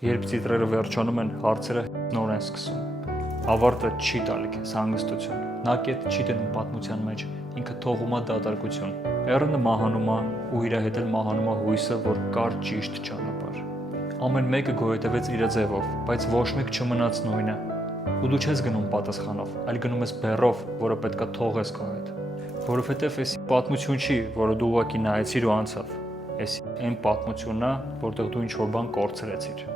Երբ ծիտրերը վերջանում են, հարցերը նոր են սկսում։ Ավարտը չի տալի քեզ հանգստություն։ Նա կետ չի դնում պատմության մեջ, ինքը թողում է դատարկություն։ Էռնը մահանում է ու իր հետ էլ մահանում է հույսը, որ կար ճիշտ ճանապարհ։ Ամեն մեկը գոյատևեց իր ձևով, բայց ոչ մեկ չմնաց նույնը։ Ու դու չես գնում պատասխանով, այլ գնում ես բեռով, որը պետքա թողես քո հետ։ Որովհետև էս պատմություն չի, որը դու ուղղակի նայեցիր ու անցավ։ Էս այն պատմությունն է, որտեղ դու ինչ-որ բան կորցրեցիր։